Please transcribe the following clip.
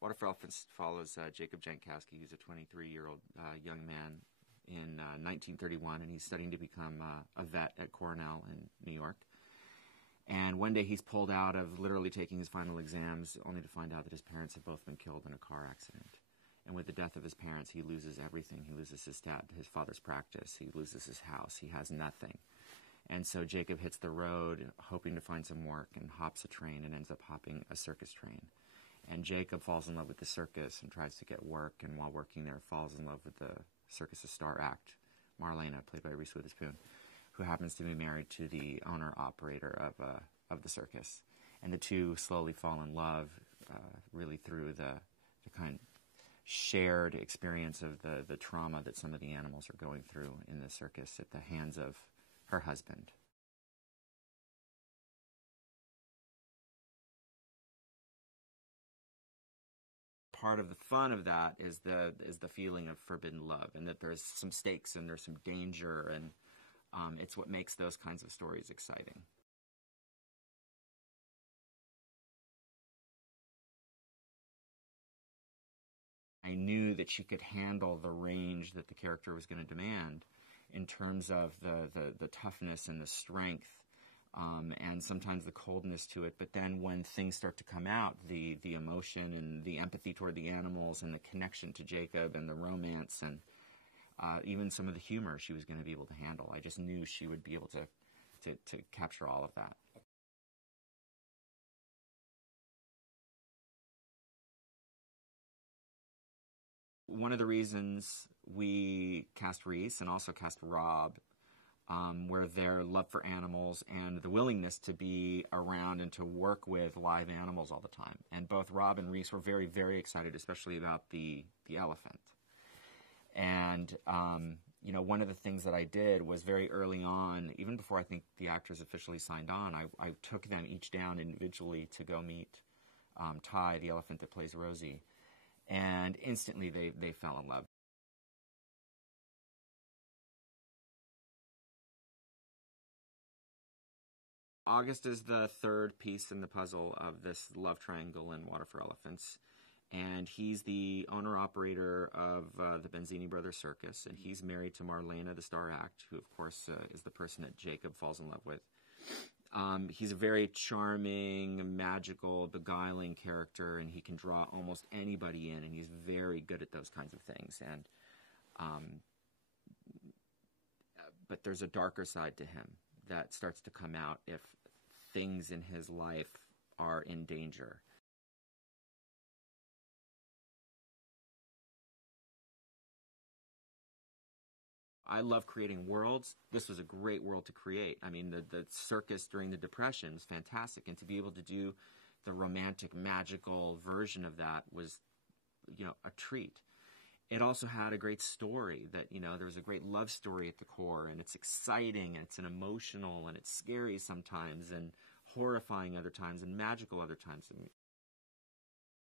Water for Elephants follows Jacob Jankowski, who's a 23-year-old young man in 1931, and he's studying to become a vet at Cornell in New York. And one day he's pulled out of literally taking his final exams, only to find out that his parents have both been killed in a car accident. And with the death of his parents, he loses everything. He loses his father's practice. He loses his house. He has nothing. And so Jacob hits the road, hoping to find some work, and hops a train and ends up hopping a circus train. And Jacob falls in love with the circus and tries to get work, and while working there, falls in love with the circus's star act, Marlena, played by Reese Witherspoon, who happens to be married to the owner-operator of the circus. And the two slowly fall in love, really through the kind of shared experience of the trauma that some of the animals are going through in the circus at the hands of her husband. Part of the fun of that is the feeling of forbidden love, and that there's some stakes and there's some danger, and it's what makes those kinds of stories exciting. I knew that she could handle the range that the character was going to demand in terms of the toughness and the strength, and sometimes the coldness to it. But then when things start to come out, the emotion and the empathy toward the animals and the connection to Jacob and the romance and even some of the humor she was going to be able to handle. I just knew she would be able to capture all of that. One of the reasons we cast Reese and also cast Rob were their love for animals and the willingness to be around and to work with live animals all the time. And both Rob and Reese were very, very excited, especially about the elephant. And, one of the things that I did was very early on, even before I think the actors officially signed on, I took them each down individually to go meet Ty, the elephant that plays Rosie. And instantly they fell in love. August is the third piece in the puzzle of this love triangle in Water for Elephants. And he's the owner-operator of the Benzini Brothers Circus, and he's married to Marlena, the star act, who, of course, is the person that Jacob falls in love with. He's a very charming, magical, beguiling character, and he can draw almost anybody in, and he's very good at those kinds of things. And but there's a darker side to him that starts to come out if things in his life are in danger. I love creating worlds. This was a great world to create. I mean, the circus during the Depression was fantastic, and to be able to do the romantic, magical version of that was, a treat. It also had a great story that, there was a great love story at the core, and it's exciting, and it's an emotional, and it's scary sometimes, and horrifying other times, and magical other times. I mean,